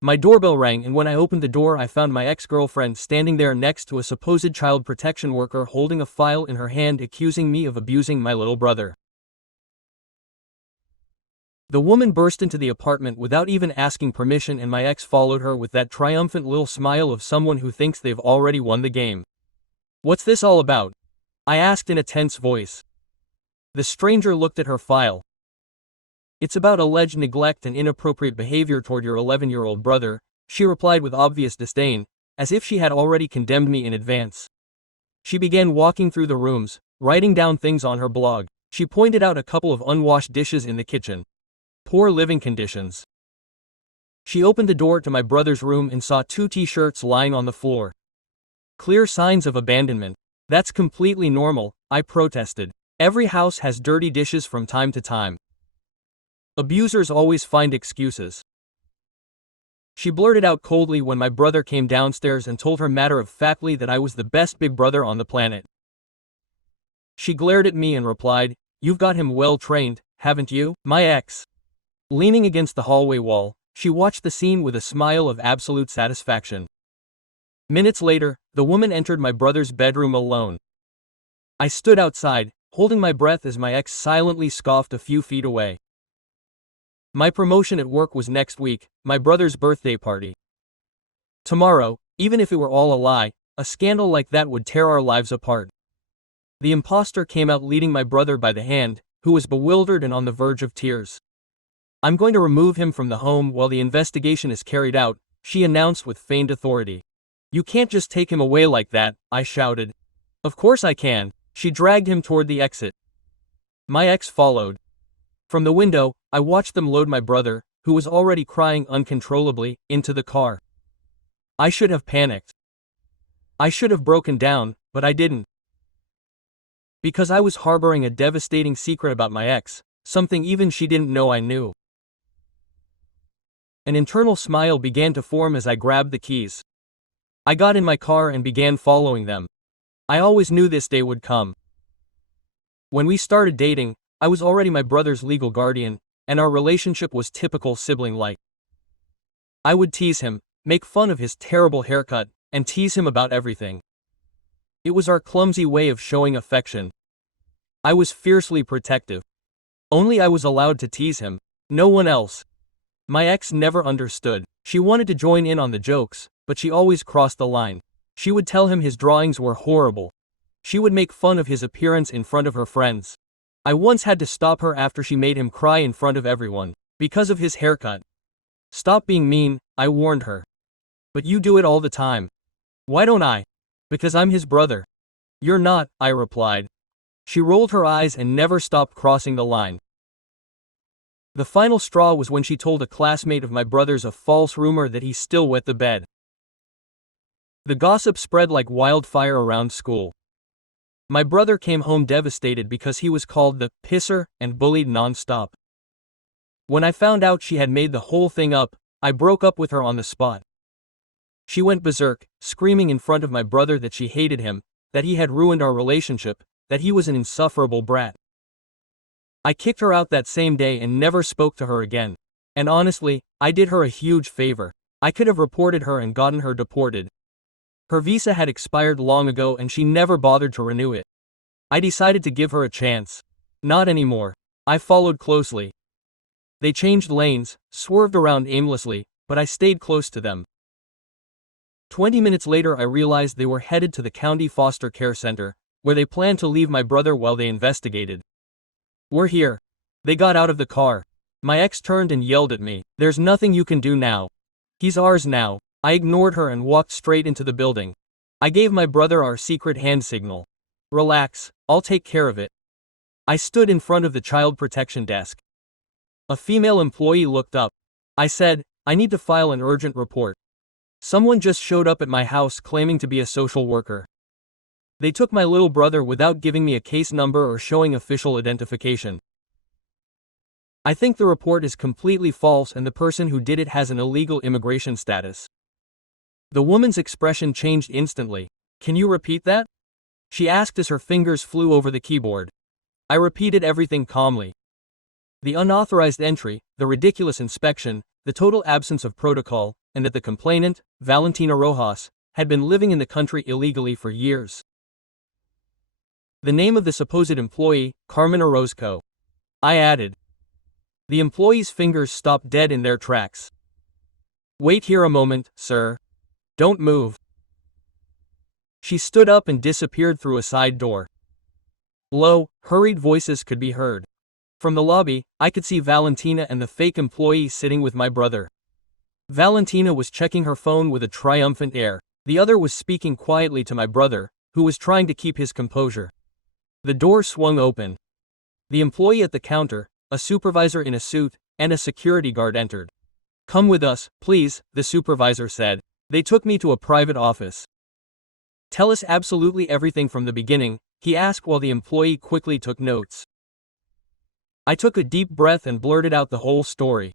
My doorbell rang, and when I opened the door, I found my ex-girlfriend standing there next to a supposed child protection worker holding a file in her hand accusing me of abusing my little brother. The woman burst into the apartment without even asking permission, and my ex followed her with that triumphant little smile of someone who thinks they've already won the game. "What's this all about?" I asked in a tense voice. The stranger looked at her file. "It's about alleged neglect and inappropriate behavior toward your 11-year-old brother," she replied with obvious disdain, as if she had already condemned me in advance. She began walking through the rooms, writing down things on her blog. She pointed out a couple of unwashed dishes in the kitchen. Poor living conditions. She opened the door to my brother's room and saw 2 t-shirts lying on the floor. Clear signs of abandonment. "That's completely normal," I protested. "Every house has dirty dishes from time to time. Abusers always find excuses." She blurted out coldly when my brother came downstairs and told her matter-of-factly that I was the best big brother on the planet. She glared at me and replied, "You've got him well trained, haven't you?" My ex. Leaning against the hallway wall, she watched the scene with a smile of absolute satisfaction. Minutes later, the woman entered my brother's bedroom alone. I stood outside, holding my breath as my ex silently scoffed a few feet away. My promotion at work was next week, my brother's birthday party. Tomorrow, even if it were all a lie, a scandal like that would tear our lives apart. The imposter came out leading my brother by the hand, who was bewildered and on the verge of tears. "I'm going to remove him from the home while the investigation is carried out," she announced with feigned authority. "You can't just take him away like that," I shouted. "Of course I can." She dragged him toward the exit. My ex followed. From the window, I watched them load my brother, who was already crying uncontrollably, into the car. I should have panicked. I should have broken down, but I didn't. Because I was harboring a devastating secret about my ex, something even she didn't know I knew. An internal smile began to form as I grabbed the keys. I got in my car and began following them. I always knew this day would come. When we started dating, I was already my brother's legal guardian, and our relationship was typical sibling-like. I would tease him, make fun of his terrible haircut, and tease him about everything. It was our clumsy way of showing affection. I was fiercely protective. Only I was allowed to tease him, no one else. My ex never understood. She wanted to join in on the jokes, but she always crossed the line. She would tell him his drawings were horrible. She would make fun of his appearance in front of her friends. I once had to stop her after she made him cry in front of everyone, because of his haircut. "Stop being mean," I warned her. "But you do it all the time." "Why don't I?" "Because I'm his brother." "You're not," I replied. She rolled her eyes and never stopped crossing the line. The final straw was when she told a classmate of my brother's a false rumor that he still wet the bed. The gossip spread like wildfire around school. My brother came home devastated because he was called the pisser and bullied nonstop. When I found out she had made the whole thing up, I broke up with her on the spot. She went berserk, screaming in front of my brother that she hated him, that he had ruined our relationship, that he was an insufferable brat. I kicked her out that same day and never spoke to her again. And honestly, I did her a huge favor. I could have reported her and gotten her deported. Her visa had expired long ago and she never bothered to renew it. I decided to give her a chance. Not anymore. I followed closely. They changed lanes, swerved around aimlessly, but I stayed close to them. 20 minutes later I realized they were headed to the county foster care center, where they planned to leave my brother while they investigated. "We're here." They got out of the car. My ex turned and yelled at me, "There's nothing you can do now. He's ours now." I ignored her and walked straight into the building. I gave my brother our secret hand signal. "Relax, I'll take care of it." I stood in front of the child protection desk. A female employee looked up. I said, "I need to file an urgent report. Someone just showed up at my house claiming to be a social worker. They took my little brother without giving me a case number or showing official identification. I think the report is completely false and the person who did it has an illegal immigration status." The woman's expression changed instantly. "Can you repeat that?" she asked as her fingers flew over the keyboard. I repeated everything calmly. The unauthorized entry, the ridiculous inspection, the total absence of protocol, and that the complainant, Valentina Rojas, had been living in the country illegally for years. The name of the supposed employee, Carmen Orozco. I added. The employee's fingers stopped dead in their tracks. Wait here a moment, sir. Don't move. She stood up and disappeared through a side door. Low, hurried voices could be heard. From the lobby, I could see Valentina and the fake employee sitting with my brother. Valentina was checking her phone with a triumphant air. The other was speaking quietly to my brother, who was trying to keep his composure. The door swung open. The employee at the counter, a supervisor in a suit, and a security guard entered. Come with us, please, the supervisor said. They took me to a private office. Tell us absolutely everything from the beginning, he asked while the employee quickly took notes. I took a deep breath and blurted out the whole story.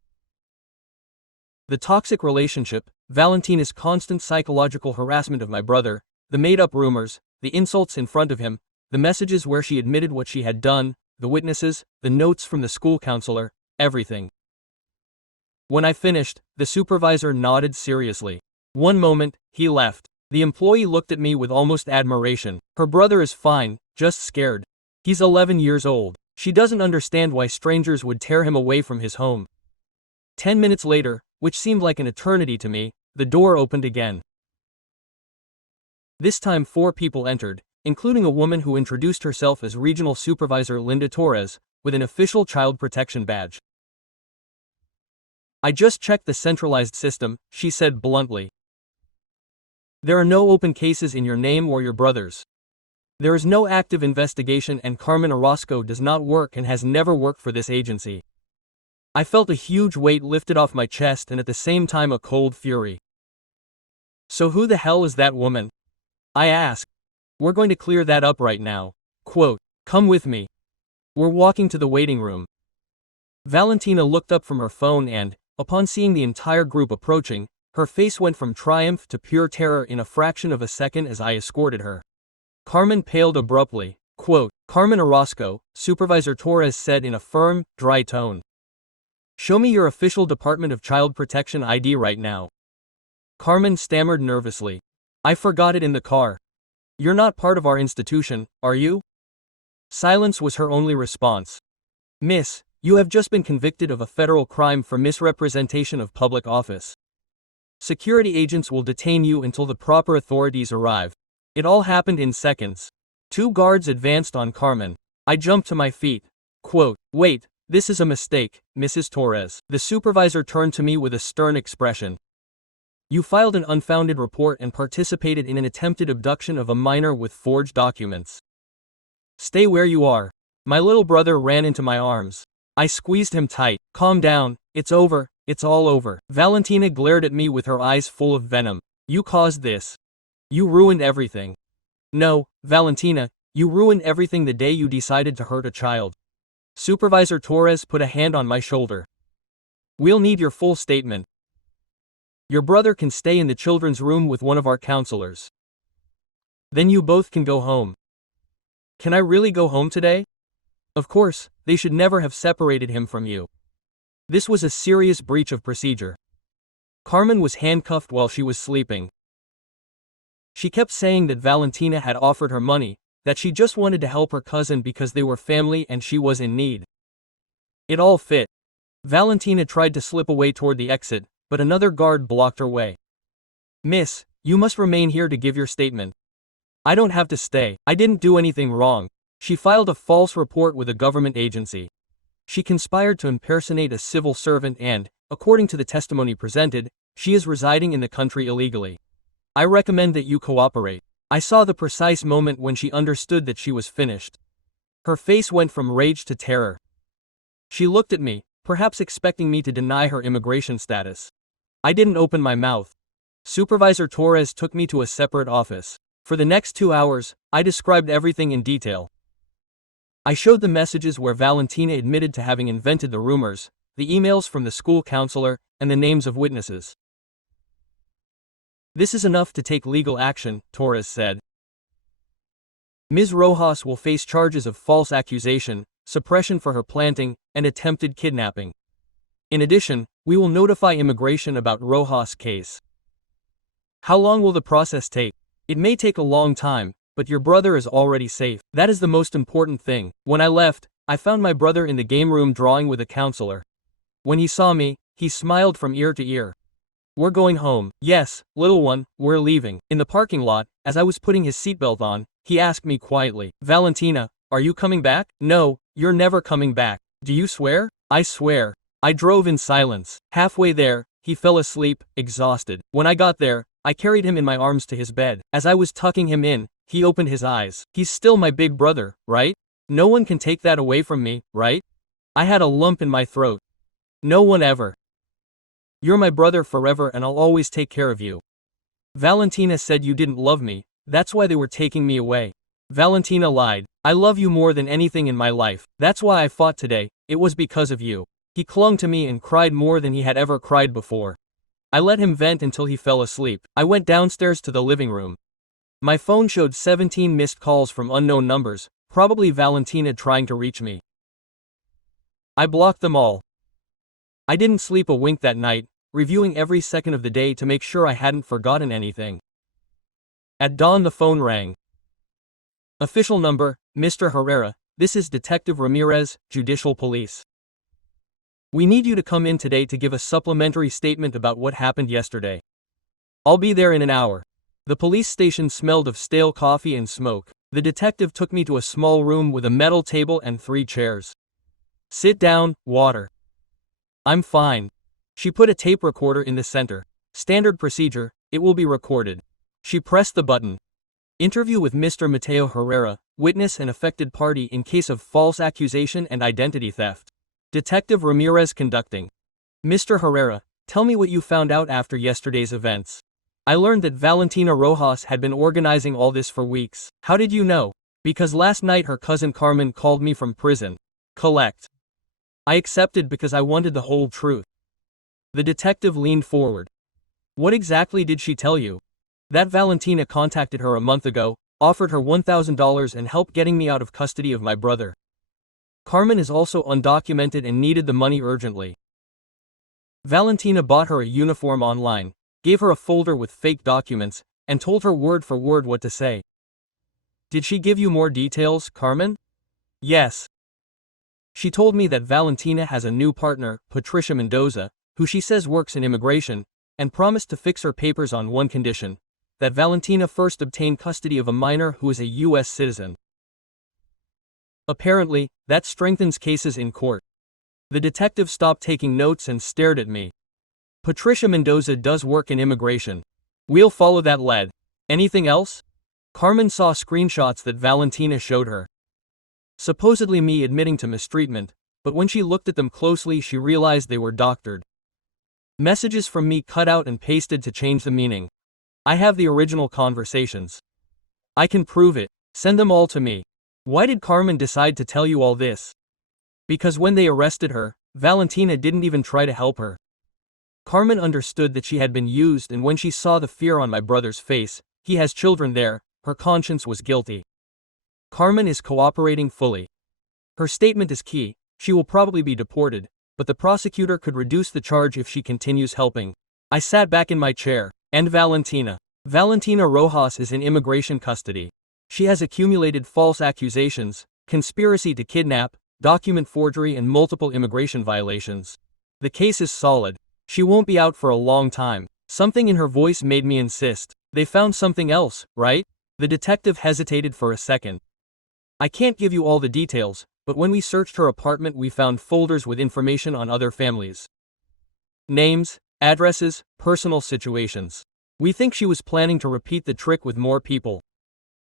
The toxic relationship, Valentina's constant psychological harassment of my brother, the made-up rumors, the insults in front of him, the messages where she admitted what she had done, the witnesses, the notes from the school counselor, everything. When I finished, the supervisor nodded seriously. One moment, he left. The employee looked at me with almost admiration. Her brother is fine, just scared. He's 11 years old. She doesn't understand why strangers would tear him away from his home. 10 minutes later, which seemed like an eternity to me, the door opened again. This time 4 people entered, including a woman who introduced herself as Regional Supervisor Linda Torres, with an official child protection badge. I just checked the centralized system, she said bluntly. There are no open cases in your name or your brother's. There is no active investigation and Carmen Orozco does not work and has never worked for this agency. I felt a huge weight lifted off my chest and at the same time a cold fury. So who the hell is that woman? I asked. We're going to clear that up right now. Quote, come with me. We're walking to the waiting room. Valentina looked up from her phone and, upon seeing the entire group approaching, her face went from triumph to pure terror in a fraction of a second as I escorted her. Carmen paled abruptly. Quote, Carmen Orozco, Supervisor Torres said in a firm, dry tone. Show me your official Department of Child Protection ID right now. Carmen stammered nervously. I forgot it in the car. You're not part of our institution, are you? Silence was her only response. Miss, you have just been convicted of a federal crime for misrepresentation of public office. Security agents will detain you until the proper authorities arrive. It all happened in seconds. 2 guards advanced on Carmen. I jumped to my feet. Quote, wait, this is a mistake, Mrs. Torres. The supervisor turned to me with a stern expression. You filed an unfounded report and participated in an attempted abduction of a minor with forged documents. Stay where you are. My little brother ran into my arms. I squeezed him tight. Calm down, it's over, it's all over. Valentina glared at me with her eyes full of venom. You caused this. You ruined everything. No, Valentina, you ruined everything the day you decided to hurt a child. Supervisor Torres put a hand on my shoulder. We'll need your full statement. Your brother can stay in the children's room with one of our counselors. Then you both can go home. Can I really go home today? Of course, they should never have separated him from you. This was a serious breach of procedure. Carmen was handcuffed while she was sleeping. She kept saying that Valentina had offered her money, that she just wanted to help her cousin because they were family and she was in need. It all fit. Valentina tried to slip away toward the exit, but another guard blocked her way. Miss, you must remain here to give your statement. I don't have to stay. I didn't do anything wrong. She filed a false report with a government agency. She conspired to impersonate a civil servant and, according to the testimony presented, she is residing in the country illegally. I recommend that you cooperate. I saw the precise moment when she understood that she was finished. Her face went from rage to terror. She looked at me, perhaps expecting me to deny her immigration status. I didn't open my mouth. Supervisor Torres took me to a separate office. For the next 2 hours, I described everything in detail. I showed the messages where Valentina admitted to having invented the rumors, the emails from the school counselor, and the names of witnesses. This is enough to take legal action, Torres said. Ms. Rojas will face charges of false accusation, suppression for her planting, and attempted kidnapping. In addition, We will notify immigration about Rojas' case. How long will the process take? It may take a long time, but your brother is already safe. That is the most important thing. When I left, I found my brother in the game room drawing with a counselor. When he saw me, he smiled from ear to ear. We're going home. Yes, little one, we're leaving. In the parking lot, as I was putting his seatbelt on, he asked me quietly, Valentina, are you coming back? No, you're never coming back. Do you swear? I swear. I drove in silence. Halfway there, he fell asleep, exhausted. When I got there, I carried him in my arms to his bed. As I was tucking him in, he opened his eyes. He's still my big brother, right? No one can take that away from me, right? I had a lump in my throat. No one ever. You're my brother forever and I'll always take care of you. Valentina said you didn't love me, that's why they were taking me away. Valentina lied. I love you more than anything in my life. That's why I fought today, it was because of you. He clung to me and cried more than he had ever cried before. I let him vent until he fell asleep. I went downstairs to the living room. My phone showed 17 missed calls from unknown numbers, probably Valentina trying to reach me. I blocked them all. I didn't sleep a wink that night, reviewing every second of the day to make sure I hadn't forgotten anything. At dawn the phone rang. Official number, Mr. Herrera, this is Detective Ramirez, Judicial Police. We need you to come in today to give a supplementary statement about what happened yesterday. I'll be there in an hour. The police station smelled of stale coffee and smoke. The detective took me to a small room with a metal table and 3 chairs. Sit down, water. I'm fine. She put a tape recorder in the center. Standard procedure, it will be recorded. She pressed the button. Interview with Mr. Mateo Herrera, witness and affected party in case of false accusation and identity theft. Detective Ramirez conducting. Mr. Herrera, tell me what you found out after yesterday's events. I learned that Valentina Rojas had been organizing all this for weeks. How did you know? Because last night her cousin Carmen called me from prison. Collect. I accepted because I wanted the whole truth. The detective leaned forward. What exactly did she tell you? That Valentina contacted her a month ago, offered her $1,000 and helped getting me out of custody of my brother. Carmen is also undocumented and needed the money urgently. Valentina bought her a uniform online, gave her a folder with fake documents, and told her word for word what to say. Did she give you more details, Carmen? Yes. She told me that Valentina has a new partner, Patricia Mendoza, who she says works in immigration, and promised to fix her papers on one condition, that Valentina first obtain custody of a minor who is a U.S. citizen. Apparently, that strengthens cases in court. The detective stopped taking notes and stared at me. Patricia Mendoza does work in immigration. We'll follow that lead. Anything else? Carmen saw screenshots that Valentina showed her. Supposedly me admitting to mistreatment, but when she looked at them closely she realized they were doctored. Messages from me cut out and pasted to change the meaning. I have the original conversations. I can prove it. Send them all to me. Why did Carmen decide to tell you all this? Because when they arrested her, Valentina didn't even try to help her. Carmen understood that she had been used, and when she saw the fear on my brother's face, he has children there, her conscience was guilty. Carmen is cooperating fully. Her statement is key. She will probably be deported, but the prosecutor could reduce the charge if she continues helping. I sat back in my chair. And Valentina. Valentina Rojas is in immigration custody. She has accumulated false accusations, conspiracy to kidnap, document forgery and multiple immigration violations. The case is solid. She won't be out for a long time. Something in her voice made me insist. They found something else, right? The detective hesitated for a second. I can't give you all the details, but when we searched her apartment we found folders with information on other families. Names, addresses, personal situations. We think she was planning to repeat the trick with more people.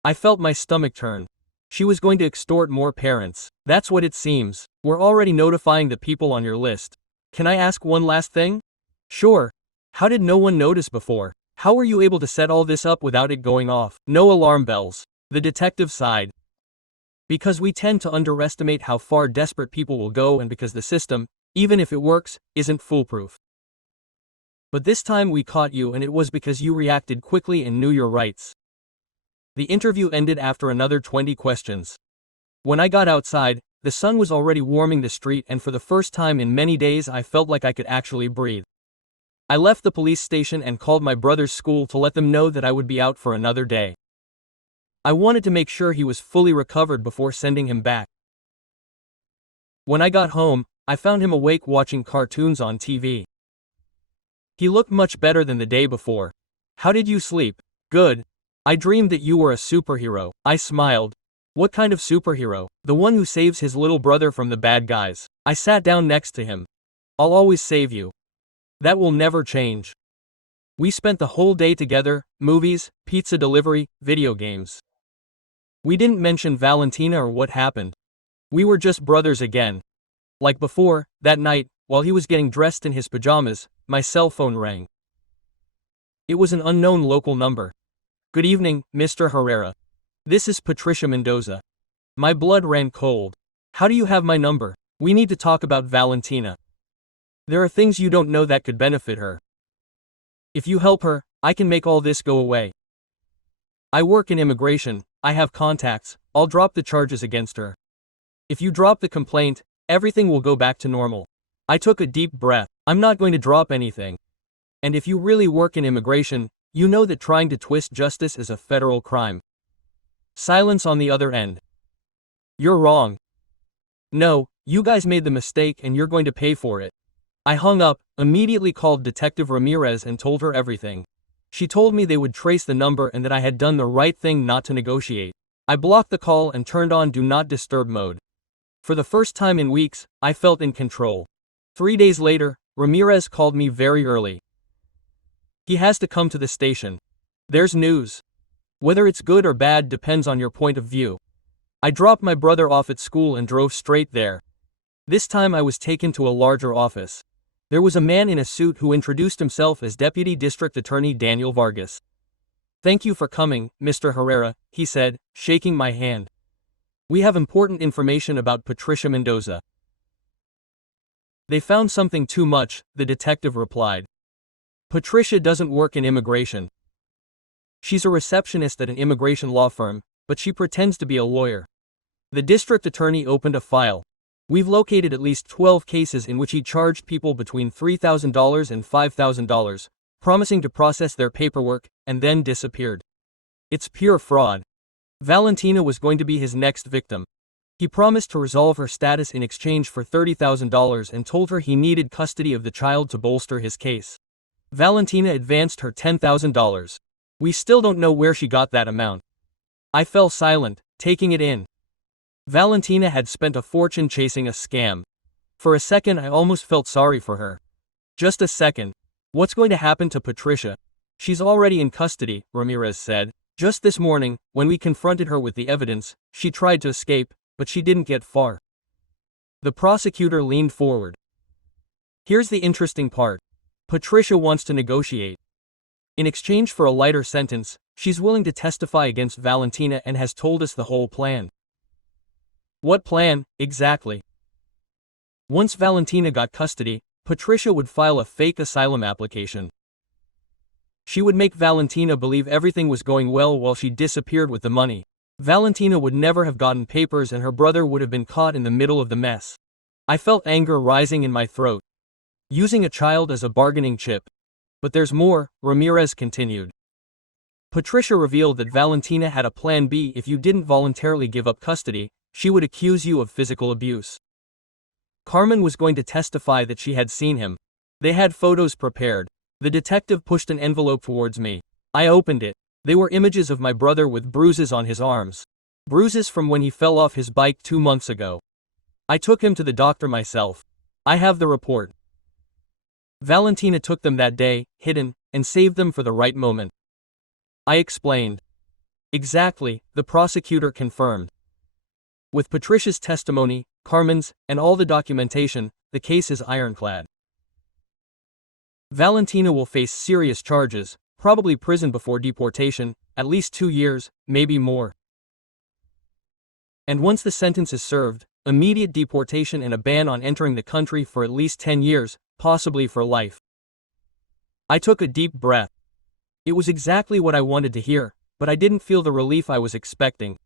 I felt my stomach turn. She was going to extort more parents. That's what it seems. We're already notifying the people on your list. Can I ask one last thing? Sure. How did no one notice before? How were you able to set all this up without it going off? No alarm bells. The detective sighed. Because we tend to underestimate how far desperate people will go, and because the system, even if it works, isn't foolproof. But this time we caught you, and it was because you reacted quickly and knew your rights. The interview ended after another 20 questions. When I got outside, The sun was already warming the street, and for the first time in many days I felt like I could actually breathe. I left the police station and called my brother's school to let them know that I would be out for another day. I wanted to make sure he was fully recovered before sending him back. When I got home, I found him awake watching cartoons on TV. He looked much better than the day before. "How did you sleep?" "Good. I dreamed that you were a superhero." I smiled. "What kind of superhero?" "The one who saves his little brother from the bad guys." I sat down next to him. "I'll always save you. That will never change." We spent the whole day together: movies, pizza delivery, video games. We didn't mention Valentina or what happened. We were just brothers again. Like before, that night, while he was getting dressed in his pajamas, my cell phone rang. It was an unknown local number. "Good evening, Mr. Herrera. This is Patricia Mendoza." My blood ran cold. "How do you have my number?" "We need to talk about Valentina. There are things you don't know that could benefit her. If you help her, I can make all this go away. I work in immigration, I have contacts, I'll drop the charges against her. If you drop the complaint, everything will go back to normal." I took a deep breath. "I'm not going to drop anything. And if you really work in immigration, you know that trying to twist justice is a federal crime." Silence on the other end. "You're wrong. No, you guys made the mistake and you're going to pay for it." I hung up, immediately called Detective Ramirez and told her everything. She told me they would trace the number and that I had done the right thing not to negotiate. I blocked the call and turned on Do Not Disturb mode. For the first time in weeks, I felt in control. 3 days later, Ramirez called me very early. He has to come to the station. There's news. Whether it's good or bad depends on your point of view. I dropped my brother off at school and drove straight there. This time I was taken to a larger office. There was a man in a suit who introduced himself as Deputy District Attorney Daniel Vargas. "Thank you for coming, Mr. Herrera," he said, shaking my hand. "We have important information about Patricia Mendoza." "They found something too much," the detective replied. "Patricia doesn't work in immigration. She's a receptionist at an immigration law firm, but she pretends to be a lawyer." The district attorney opened a file. "We've located at least 12 cases in which he charged people between $3,000 and $5,000, promising to process their paperwork, and then disappeared. It's pure fraud. Valentina was going to be his next victim. He promised to resolve her status in exchange for $30,000 and told her he needed custody of the child to bolster his case. Valentina advanced her $10,000. We still don't know where she got that amount." I fell silent, taking it in. Valentina had spent a fortune chasing a scam. For a second I almost felt sorry for her. Just a second. "What's going to happen to Patricia?" "She's already in custody," Ramirez said. "Just this morning, when we confronted her with the evidence, she tried to escape, but she didn't get far." The prosecutor leaned forward. "Here's the interesting part. Patricia wants to negotiate. In exchange for a lighter sentence, she's willing to testify against Valentina and has told us the whole plan." "What plan, exactly?" "Once Valentina got custody, Patricia would file a fake asylum application. She would make Valentina believe everything was going well while she disappeared with the money. Valentina would never have gotten papers and her brother would have been caught in the middle of the mess." I felt anger rising in my throat. Using a child as a bargaining chip. "But there's more," Ramirez continued. "Patricia revealed that Valentina had a plan B. If you didn't voluntarily give up custody, she would accuse you of physical abuse. Carmen was going to testify that she had seen him. They had photos prepared." The detective pushed an envelope towards me. I opened it. They were images of my brother with bruises on his arms. Bruises from when he fell off his bike 2 months ago. I took him to the doctor myself. I have the report. Valentina took them that day, hidden, and saved them for the right moment. I explained. Exactly, the prosecutor confirmed. With Patricia's testimony, Carmen's, and all the documentation, the case is ironclad. Valentina will face serious charges, probably prison before deportation, at least 2 years, maybe more. And once the sentence is served, immediate deportation and a ban on entering the country for at least 10 years, possibly for life. I took a deep breath. It was exactly what I wanted to hear, but I didn't feel the relief I was expecting.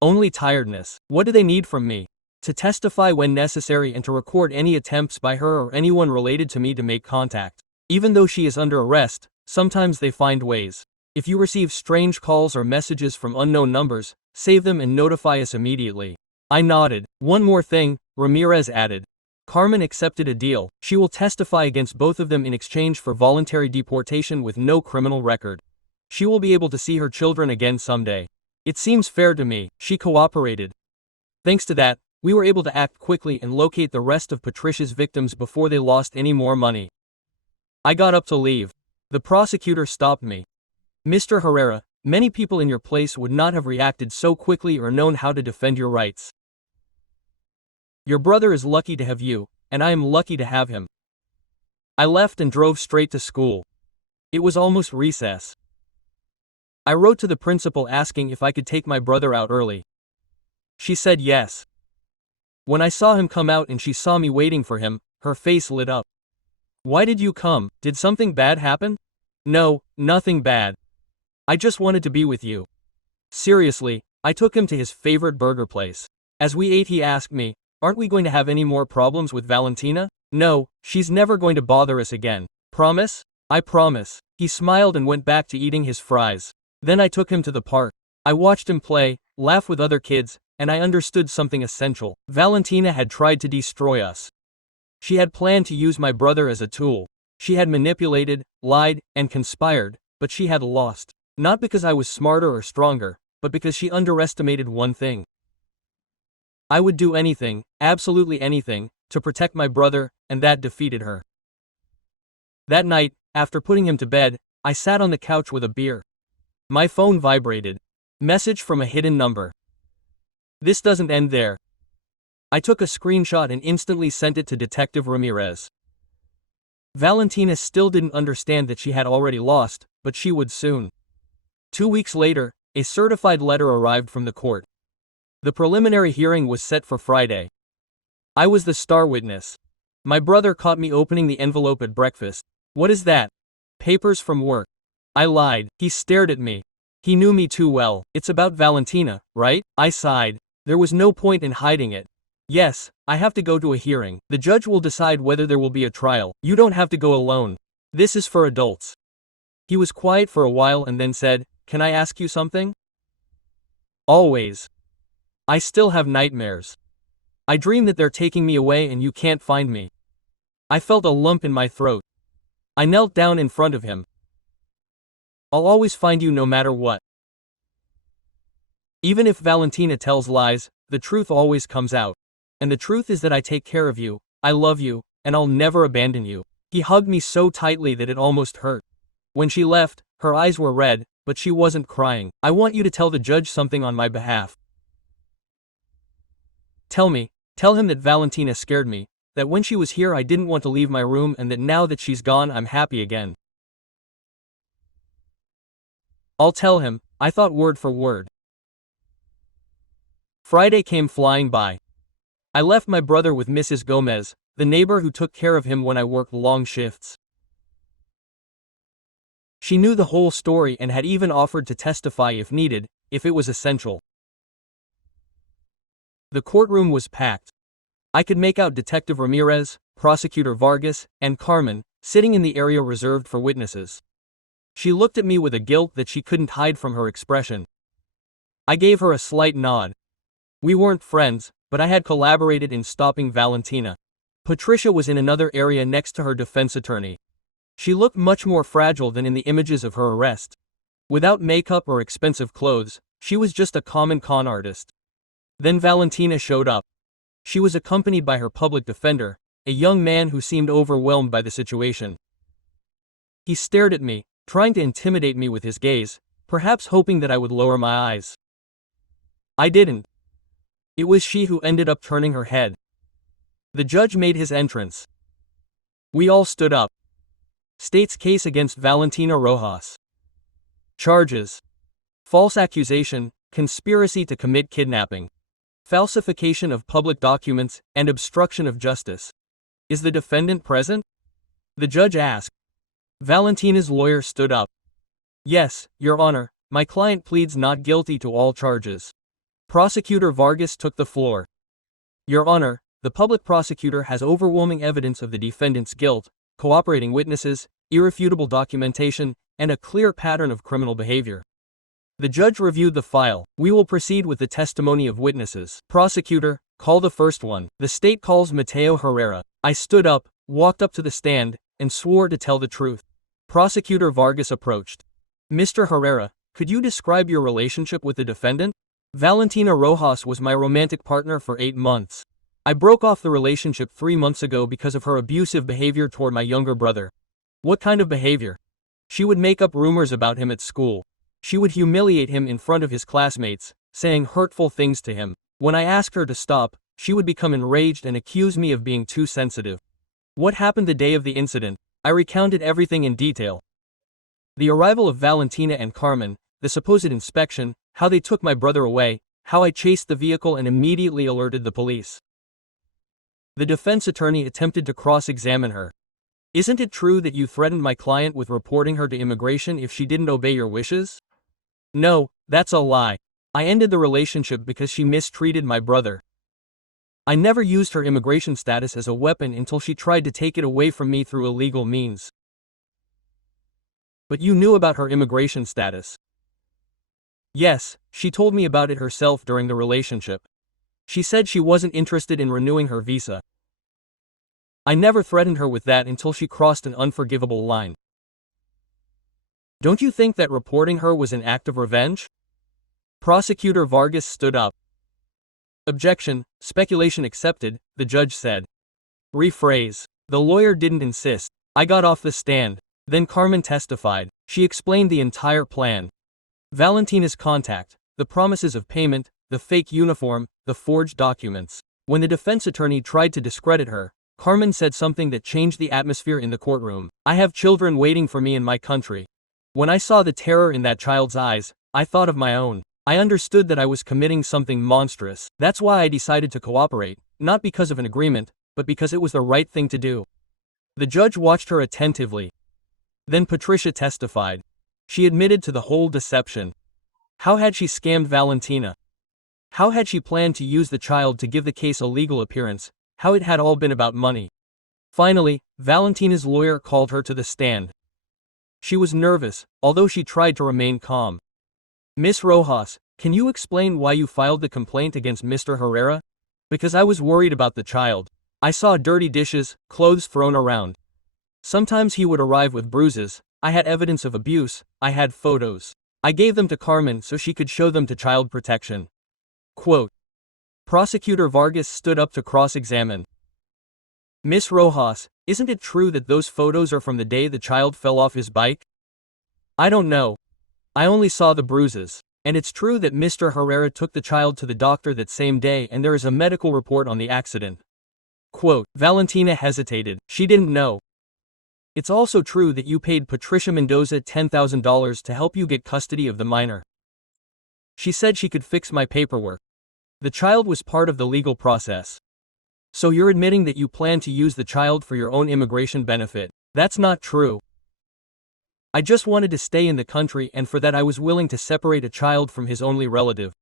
Only tiredness. What do they need from me? to testify when necessary and to record any attempts by her or anyone related to me to make contact. Even though she is under arrest, sometimes they find ways. If you receive strange calls or messages from unknown numbers, save them and notify us immediately. I nodded. One more thing, Ramirez added. Carmen accepted a deal. She will testify against both of them in exchange for voluntary deportation with no criminal record. She will be able to see her children again someday. It seems fair to me. She cooperated. Thanks to that, we were able to act quickly and locate the rest of Patricia's victims before they lost any more money. I got up to leave. The prosecutor stopped me. Mr. Herrera, many people in your place would not have reacted so quickly or known how to defend your rights. Your brother is lucky to have you, and I am lucky to have him. I left and drove straight to school. It was almost recess. I wrote to the principal asking if I could take my brother out early. She said yes. When I saw him come out and she saw me waiting for him, her face lit up. Why did you come? Did something bad happen? No, nothing bad. I just wanted to be with you. Seriously, I took him to his favorite burger place. As we ate, he asked me, aren't we going to have any more problems with Valentina? No, she's never going to bother us again. Promise? I promise. He smiled and went back to eating his fries. Then I took him to the park. I watched him play, laugh with other kids, and I understood something essential. Valentina had tried to destroy us. She had planned to use my brother as a tool. She had manipulated, lied, and conspired, but she had lost. Not because I was smarter or stronger, but because she underestimated one thing. I would do anything, absolutely anything, to protect my brother, and that defeated her. That night, after putting him to bed, I sat on the couch with a beer. My phone vibrated. Message from a hidden number. This doesn't end there. I took a screenshot and instantly sent it to Detective Ramirez. Valentina still didn't understand that she had already lost, but she would soon. 2 weeks later, a certified letter arrived from the court. The preliminary hearing was set for Friday. I was the star witness. My brother caught me opening the envelope at breakfast. What is that? Papers from work. I lied. He stared at me. He knew me too well. It's about Valentina, right? I sighed. There was no point in hiding it. Yes, I have to go to a hearing. The judge will decide whether there will be a trial. You don't have to go alone. This is for adults. He was quiet for a while and then said, "Can I ask you something?" Always. I still have nightmares. I dream that they're taking me away and you can't find me. I felt a lump in my throat. I knelt down in front of him. I'll always find you no matter what. Even if Valentina tells lies, the truth always comes out. And the truth is that I take care of you, I love you, and I'll never abandon you. He hugged me so tightly that it almost hurt. When she left, her eyes were red, but she wasn't crying. I want you to tell the judge something on my behalf. Tell him that Valentina scared me, that when she was here I didn't want to leave my room and that now that she's gone I'm happy again. I'll tell him, I thought word for word. Friday came flying by. I left my brother with Mrs. Gomez, the neighbor who took care of him when I worked long shifts. She knew the whole story and had even offered to testify if needed, if it was essential. The courtroom was packed. I could make out Detective Ramirez, Prosecutor Vargas, and Carmen, sitting in the area reserved for witnesses. She looked at me with a guilt that she couldn't hide from her expression. I gave her a slight nod. We weren't friends, but I had collaborated in stopping Valentina. Patricia was in another area next to her defense attorney. She looked much more fragile than in the images of her arrest. Without makeup or expensive clothes, she was just a common con artist. Then Valentina showed up. She was accompanied by her public defender, a young man who seemed overwhelmed by the situation. He stared at me, trying to intimidate me with his gaze, perhaps hoping that I would lower my eyes. I didn't. It was she who ended up turning her head. The judge made his entrance. We all stood up. State's case against Valentina Rojas. Charges: false accusation, conspiracy to commit kidnapping, falsification of public documents, and obstruction of justice. Is the defendant present? The judge asked. Valentina's lawyer stood up. Yes, Your Honor, my client pleads not guilty to all charges. Prosecutor Vargas took the floor. Your Honor, the public prosecutor has overwhelming evidence of the defendant's guilt, cooperating witnesses, irrefutable documentation, and a clear pattern of criminal behavior. The judge reviewed the file. We will proceed with the testimony of witnesses. Prosecutor, call the first one. The state calls Mateo Herrera. I stood up, walked up to the stand, and swore to tell the truth. Prosecutor Vargas approached. Mr. Herrera, could you describe your relationship with the defendant? Valentina Rojas was my romantic partner for 8 months. I broke off the relationship 3 months ago because of her abusive behavior toward my younger brother. What kind of behavior? She would make up rumors about him at school. She would humiliate him in front of his classmates, saying hurtful things to him. When I asked her to stop, she would become enraged and accuse me of being too sensitive. What happened the day of the incident? I recounted everything in detail. The arrival of Valentina and Carmen, the supposed inspection, how they took my brother away, how I chased the vehicle and immediately alerted the police. The defense attorney attempted to cross-examine her. Isn't it true that you threatened my client with reporting her to immigration if she didn't obey your wishes? No, that's a lie. I ended the relationship because she mistreated my brother. I never used her immigration status as a weapon until she tried to take it away from me through illegal means. But you knew about her immigration status. Yes, she told me about it herself during the relationship. She said she wasn't interested in renewing her visa. I never threatened her with that until she crossed an unforgivable line. Don't you think that reporting her was an act of revenge? Prosecutor Vargas stood up. Objection, speculation accepted, the judge said. Rephrase. The lawyer didn't insist. I got off the stand. Then Carmen testified. She explained the entire plan. Valentina's contact, the promises of payment, the fake uniform, the forged documents. When the defense attorney tried to discredit her, Carmen said something that changed the atmosphere in the courtroom. I have children waiting for me in my country. When I saw the terror in that child's eyes, I thought of my own. I understood that I was committing something monstrous. That's why I decided to cooperate, not because of an agreement, but because it was the right thing to do. The judge watched her attentively. Then Patricia testified. She admitted to the whole deception. How had she scammed Valentina? How had she planned to use the child to give the case a legal appearance? How it had all been about money. Finally, Valentina's lawyer called her to the stand. She was nervous, although she tried to remain calm. Miss Rojas, can you explain why you filed the complaint against Mr. Herrera? Because I was worried about the child. I saw dirty dishes, clothes thrown around. Sometimes he would arrive with bruises. I had evidence of abuse. I had photos. I gave them to Carmen so she could show them to Child Protection. Quote. Prosecutor Vargas stood up to cross-examine. Miss Rojas, isn't it true that those photos are from the day the child fell off his bike? I don't know. I only saw the bruises. And it's true that Mr. Herrera took the child to the doctor that same day and there is a medical report on the accident. Quote. Valentina hesitated. She didn't know. It's also true that you paid Patricia Mendoza $10,000 to help you get custody of the minor. She said she could fix my paperwork. The child was part of the legal process. So you're admitting that you plan to use the child for your own immigration benefit. That's not true. I just wanted to stay in the country and for that I was willing to separate a child from his only relative.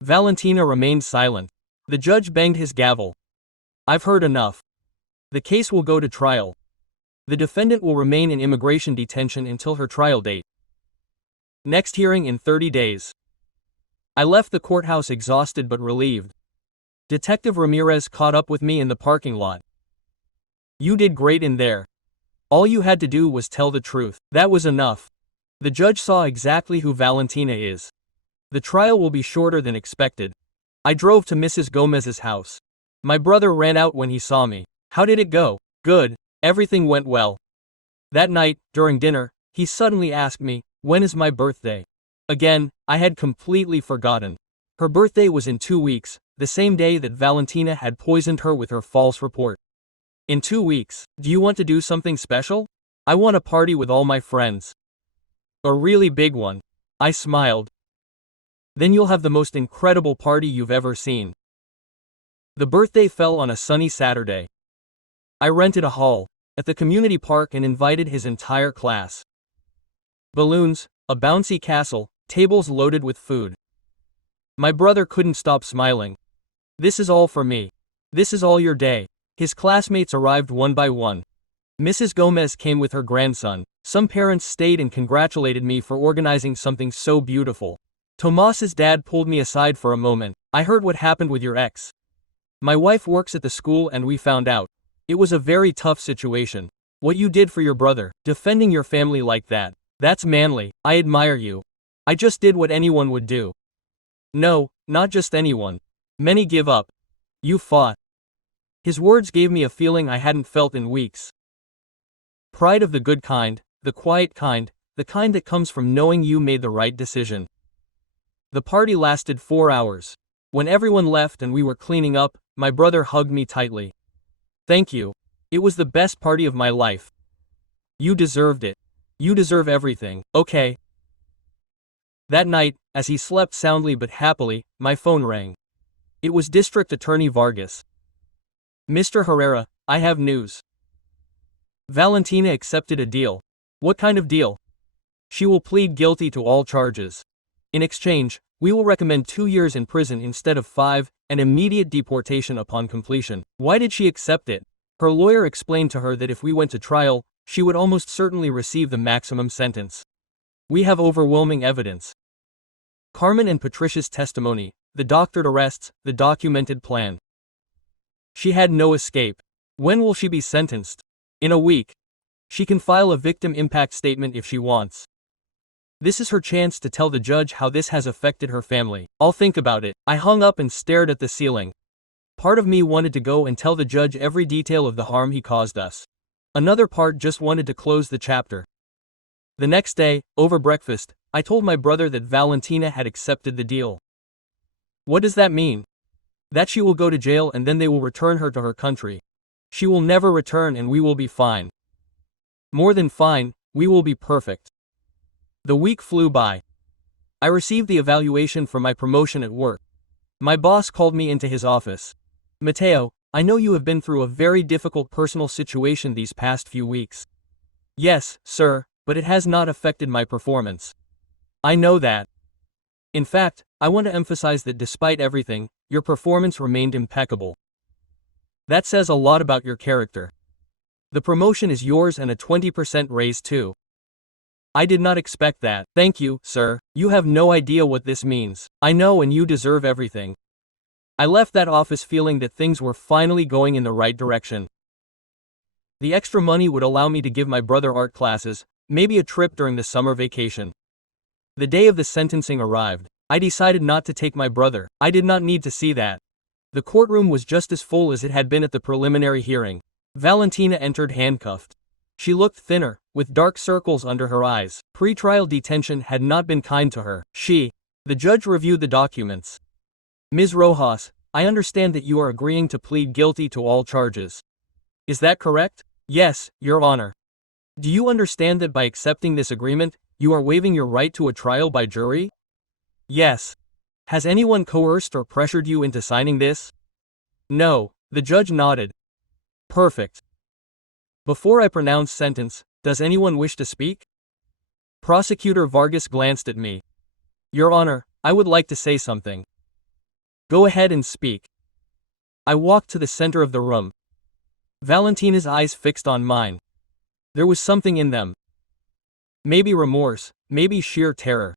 Valentina remained silent. The judge banged his gavel. I've heard enough. The case will go to trial. The defendant will remain in immigration detention until her trial date. Next hearing in 30 days. I left the courthouse exhausted but relieved. Detective Ramirez caught up with me in the parking lot. You did great in there. All you had to do was tell the truth. That was enough. The judge saw exactly who Valentina is. The trial will be shorter than expected. I drove to Mrs. Gomez's house. My brother ran out when he saw me. How did it go? Good. Everything went well. That night, during dinner, he suddenly asked me, when is my birthday? Again, I had completely forgotten. Her birthday was in 2 weeks, the same day that Valentina had poisoned her with her false report. In 2 weeks, do you want to do something special? I want a party with all my friends. A really big one. I smiled. Then you'll have the most incredible party you've ever seen. The birthday fell on a sunny Saturday. I rented a hall at the community park and invited his entire class. Balloons, a bouncy castle, tables loaded with food. My brother couldn't stop smiling. This is all for me. This is all your day. His classmates arrived one by one. Mrs. Gomez came with her grandson. Some parents stayed and congratulated me for organizing something so beautiful. Tomas's dad pulled me aside for a moment. I heard what happened with your ex. My wife works at the school and we found out. It was a very tough situation. What you did for your brother, defending your family like that. That's manly. I admire you. I just did what anyone would do. No, not just anyone. Many give up. You fought. His words gave me a feeling I hadn't felt in weeks. Pride of the good kind, the quiet kind, the kind that comes from knowing you made the right decision. The party lasted 4 hours. When everyone left and we were cleaning up, my brother hugged me tightly. Thank you. It was the best party of my life. You deserved it. You deserve everything, okay? That night, as he slept soundly but happily, my phone rang. It was District Attorney Vargas. Mr. Herrera, I have news. Valentina accepted a deal. What kind of deal? She will plead guilty to all charges. In exchange, we will recommend 2 years in prison instead of 5, and immediate deportation upon completion. Why did she accept it? Her lawyer explained to her that if we went to trial, she would almost certainly receive the maximum sentence. We have overwhelming evidence. Carmen and Patricia's testimony, the doctored arrests, the documented plan. She had no escape. When will she be sentenced? In a week. She can file a victim impact statement if she wants. This is her chance to tell the judge how this has affected her family. I'll think about it. I hung up and stared at the ceiling. Part of me wanted to go and tell the judge every detail of the harm he caused us. Another part just wanted to close the chapter. The next day, over breakfast, I told my brother that Valentina had accepted the deal. What does that mean? That she will go to jail and then they will return her to her country. She will never return and we will be fine. More than fine, we will be perfect. The week flew by. I received the evaluation for my promotion at work. My boss called me into his office. Mateo, I know you have been through a very difficult personal situation these past few weeks. Yes, sir, but it has not affected my performance. I know that. In fact, I want to emphasize that despite everything, your performance remained impeccable. That says a lot about your character. The promotion is yours and a 20% raise too. I did not expect that. Thank you, sir. You have no idea what this means. I know and you deserve everything. I left that office feeling that things were finally going in the right direction. The extra money would allow me to give my brother art classes, maybe a trip during the summer vacation. The day of the sentencing arrived. I decided not to take my brother. I did not need to see that. The courtroom was just as full as it had been at the preliminary hearing. Valentina entered handcuffed. She looked thinner, with dark circles under her eyes. Pre-trial detention had not been kind to her. The judge reviewed the documents. Ms. Rojas, I understand that you are agreeing to plead guilty to all charges. Is that correct? Yes, Your Honor. Do you understand that by accepting this agreement, you are waiving your right to a trial by jury? Yes. Has anyone coerced or pressured you into signing this? No, the judge nodded. Perfect. Before I pronounce sentence, does anyone wish to speak? Prosecutor Vargas glanced at me. Your Honor, I would like to say something. Go ahead and speak. I walked to the center of the room. Valentina's eyes fixed on mine. There was something in them. Maybe remorse, maybe sheer terror.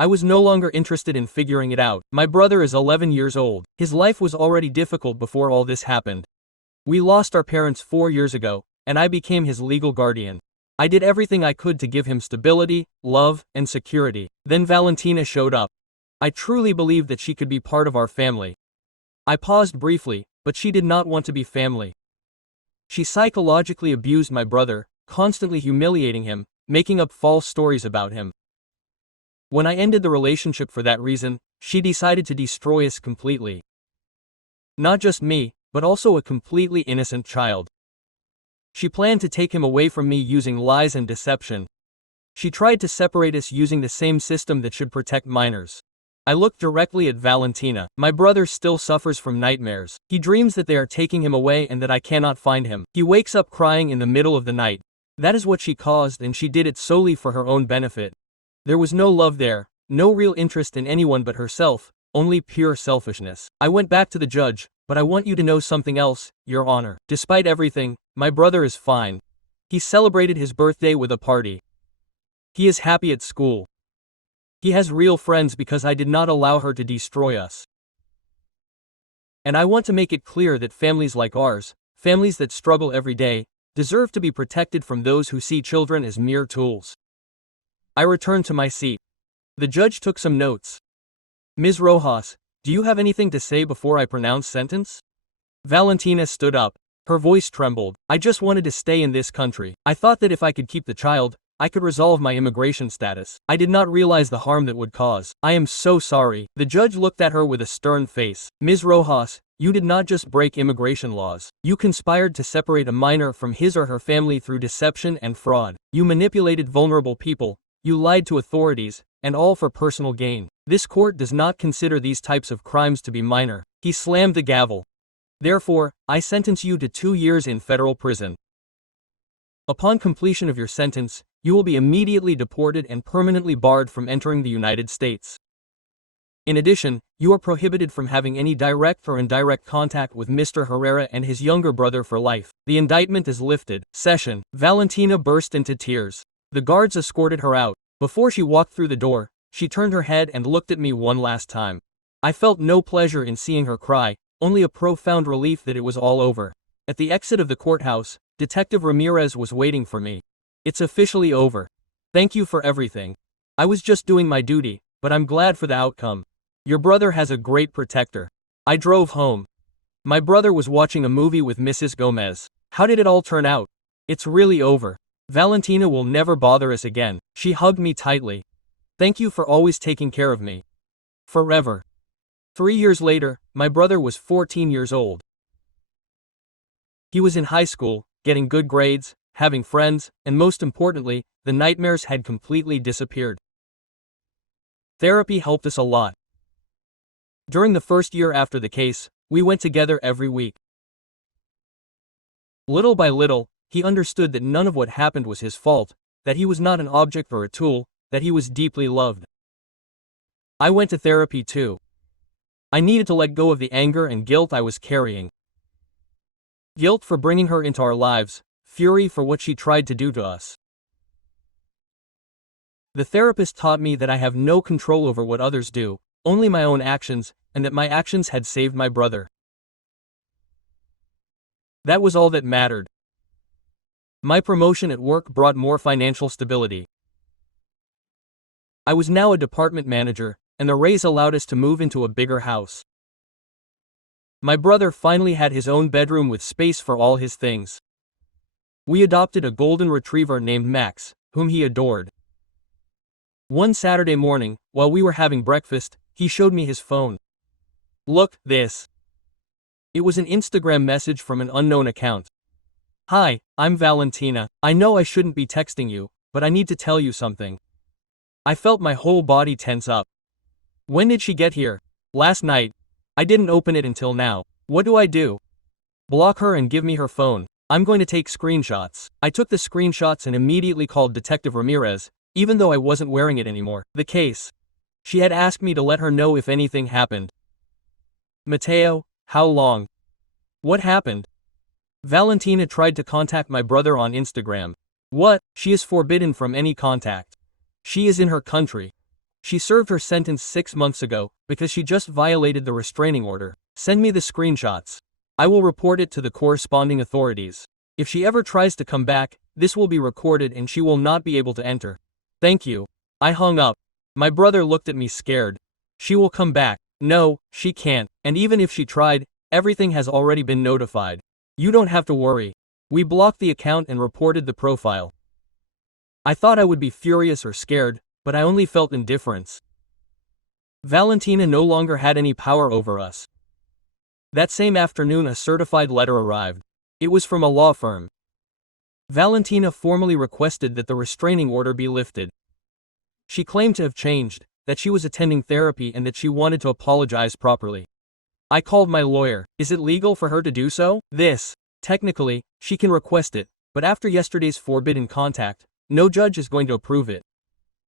I was no longer interested in figuring it out. My brother is 11 years old. His life was already difficult before all this happened. We lost our parents 4 years ago, and I became his legal guardian. I did everything I could to give him stability, love, and security. Then Valentina showed up. I truly believed that she could be part of our family. I paused briefly, but she did not want to be family. She psychologically abused my brother, constantly humiliating him, making up false stories about him. When I ended the relationship for that reason, she decided to destroy us completely. Not just me, but also a completely innocent child. She planned to take him away from me using lies and deception. She tried to separate us using the same system that should protect minors. I looked directly at Valentina. My brother still suffers from nightmares. He dreams that they are taking him away and that I cannot find him. He wakes up crying in the middle of the night. That is what she caused, and she did it solely for her own benefit. There was no love there, no real interest in anyone but herself, only pure selfishness. I went back to the judge, but I want you to know something else, Your Honor. Despite everything, my brother is fine. He celebrated his birthday with a party. He is happy at school. He has real friends because I did not allow her to destroy us. And I want to make it clear that families like ours, families that struggle every day, deserve to be protected from those who see children as mere tools. I returned to my seat. The judge took some notes. Ms. Rojas, do you have anything to say before I pronounce sentence? Valentina stood up. Her voice trembled. I just wanted to stay in this country. I thought that if I could keep the child, I could resolve my immigration status. I did not realize the harm that would cause. I am so sorry. The judge looked at her with a stern face. Ms. Rojas, you did not just break immigration laws. You conspired to separate a minor from his or her family through deception and fraud. You manipulated vulnerable people. You lied to authorities, and all for personal gain. This court does not consider these types of crimes to be minor. He slammed the gavel. Therefore, I sentence you to 2 years in federal prison. Upon completion of your sentence, you will be immediately deported and permanently barred from entering the United States. In addition, you are prohibited from having any direct or indirect contact with Mr. Herrera and his younger brother for life. The indictment is lifted. Session. Valentina burst into tears. The guards escorted her out. Before she walked through the door, she turned her head and looked at me one last time. I felt no pleasure in seeing her cry, only a profound relief that it was all over. At the exit of the courthouse, Detective Ramirez was waiting for me. It's officially over. Thank you for everything. I was just doing my duty, but I'm glad for the outcome. Your brother has a great protector. I drove home. My brother was watching a movie with Mrs. Gomez. How did it all turn out? It's really over. Valentina will never bother us again. She hugged me tightly. Thank you for always taking care of me. Forever. 3 years later, my brother was 14 years old. He was in high school, getting good grades, having friends, and most importantly, the nightmares had completely disappeared. Therapy helped us a lot. During the first year after the case, we went together every week. Little by little, he understood that none of what happened was his fault, that he was not an object or a tool, that he was deeply loved. I went to therapy too. I needed to let go of the anger and guilt I was carrying. Guilt for bringing her into our lives, fury for what she tried to do to us. The therapist taught me that I have no control over what others do, only my own actions, and that my actions had saved my brother. That was all that mattered. My promotion at work brought more financial stability. I was now a department manager, and the raise allowed us to move into a bigger house. My brother finally had his own bedroom with space for all his things. We adopted a golden retriever named Max, whom he adored. One Saturday morning, while we were having breakfast, he showed me his phone. Look, this. It was an Instagram message from an unknown account. Hi, I'm Valentina. I know I shouldn't be texting you, but I need to tell you something. I felt my whole body tense up. When did she get here? Last night. I didn't open it until now. What do I do? Block her and give me her phone. I'm going to take screenshots. I took the screenshots and immediately called Detective Ramirez, even though I wasn't wearing it anymore. The case. She had asked me to let her know if anything happened. Mateo, how long? What happened? Valentina tried to contact my brother on Instagram. What? She is forbidden from any contact. She is in her country. She served her sentence 6 months ago, because she just violated the restraining order. Send me the screenshots. I will report it to the corresponding authorities. If she ever tries to come back, this will be recorded and she will not be able to enter. Thank you. I hung up. My brother looked at me scared. She will come back. No, she can't. And even if she tried, everything has already been notified. You don't have to worry. We blocked the account and reported the profile. I thought I would be furious or scared, but I only felt indifference. Valentina no longer had any power over us. That same afternoon a certified letter arrived. It was from a law firm. Valentina formally requested that the restraining order be lifted. She claimed to have changed, that she was attending therapy and that she wanted to apologize properly. I called my lawyer. Is it legal for her to do so? Technically, she can request it, but after yesterday's forbidden contact, no judge is going to approve it.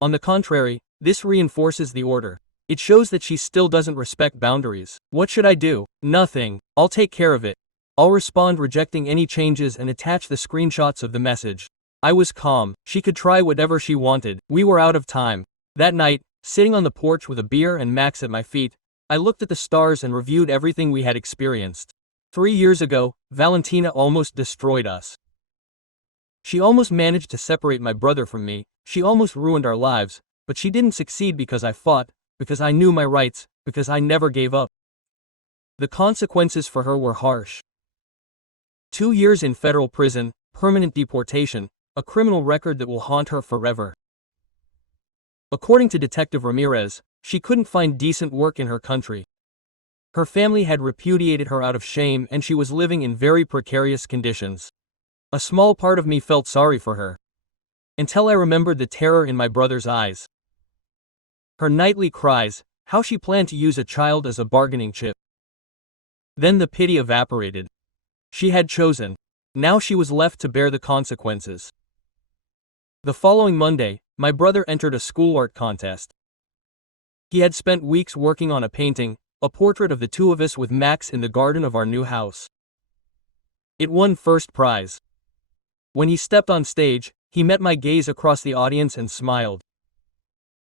On the contrary, this reinforces the order. It shows that she still doesn't respect boundaries. What should I do? Nothing. I'll take care of it. I'll respond rejecting any changes and attach the screenshots of the message. I was calm. She could try whatever she wanted. We were out of time. That night, sitting on the porch with a beer and Max at my feet, I looked at the stars and reviewed everything we had experienced. 3 years ago, Valentina almost destroyed us. She almost managed to separate my brother from me, she almost ruined our lives, but she didn't succeed because I fought, because I knew my rights, because I never gave up. The consequences for her were harsh. 2 years in federal prison, permanent deportation, a criminal record that will haunt her forever. According to Detective Ramirez, she couldn't find decent work in her country. Her family had repudiated her out of shame and she was living in very precarious conditions. A small part of me felt sorry for her. Until I remembered the terror in my brother's eyes. Her nightly cries, how she planned to use a child as a bargaining chip. Then the pity evaporated. She had chosen. Now she was left to bear the consequences. The following Monday, my brother entered a school art contest. He had spent weeks working on a painting, a portrait of the two of us with Max in the garden of our new house. It won first prize. When he stepped on stage, he met my gaze across the audience and smiled.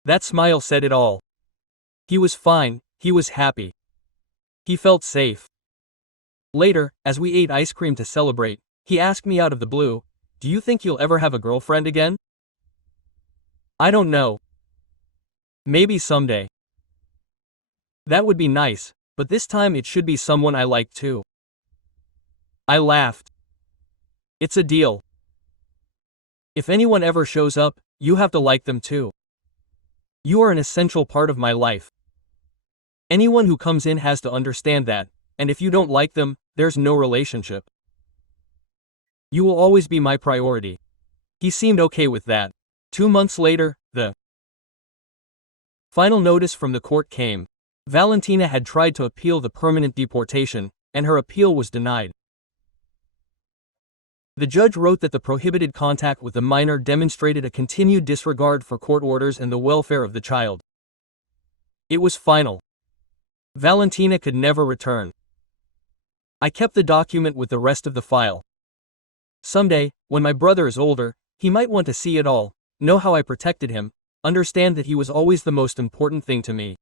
That smile said it all. He was fine, he was happy. He felt safe. Later, as we ate ice cream to celebrate, he asked me out of the blue, "Do you think you'll ever have a girlfriend again?" I don't know. Maybe someday. That would be nice, but this time it should be someone I like too. I laughed. It's a deal. If anyone ever shows up, you have to like them too. You are an essential part of my life. Anyone who comes in has to understand that, and if you don't like them, there's no relationship. You will always be my priority. He seemed okay with that. 2 months later, the final notice from the court came. Valentina had tried to appeal the permanent deportation, and her appeal was denied. The judge wrote that the prohibited contact with the minor demonstrated a continued disregard for court orders and the welfare of the child. It was final. Valentina could never return. I kept the document with the rest of the file. Someday, when my brother is older, he might want to see it all, know how I protected him, understand that he was always the most important thing to me.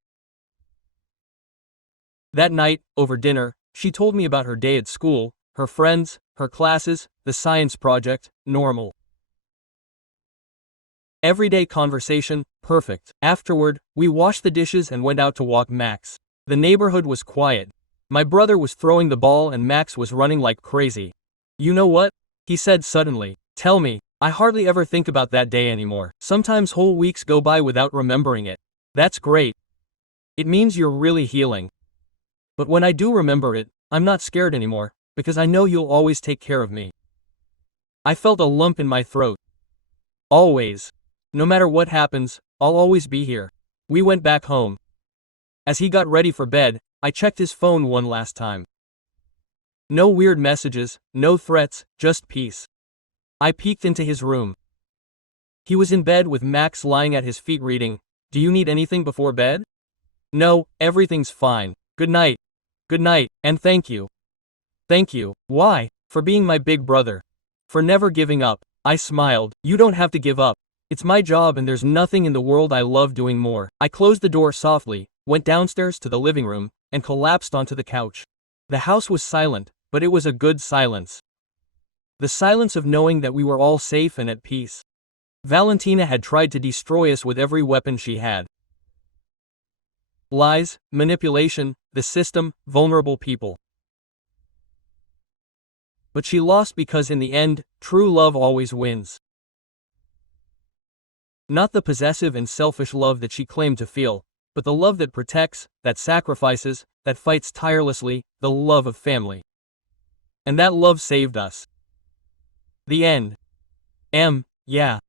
That night, over dinner, she told me about her day at school, her friends, her classes, the science project, normal. Everyday conversation, perfect. Afterward, we washed the dishes and went out to walk Max. The neighborhood was quiet. My brother was throwing the ball and Max was running like crazy. You know what? He said suddenly. Tell me, I hardly ever think about that day anymore. Sometimes whole weeks go by without remembering it. That's great. It means you're really healing. But when I do remember it, I'm not scared anymore, because I know you'll always take care of me. I felt a lump in my throat. Always. No matter what happens, I'll always be here. We went back home. As he got ready for bed, I checked his phone one last time. No weird messages, no threats, just peace. I peeked into his room. He was in bed with Max lying at his feet reading. Do you need anything before bed? No, everything's fine. Good night. Good night, and thank you. Thank you. Why? For being my big brother. For never giving up. I smiled. You don't have to give up. It's my job and there's nothing in the world I love doing more. I closed the door softly, went downstairs to the living room, and collapsed onto the couch. The house was silent, but it was a good silence. The silence of knowing that we were all safe and at peace. Valentina had tried to destroy us with every weapon she had. Lies, manipulation, the system, vulnerable people. But she lost because in the end, true love always wins. Not the possessive and selfish love that she claimed to feel, but the love that protects, that sacrifices, that fights tirelessly, the love of family. And that love saved us. The end. Yeah.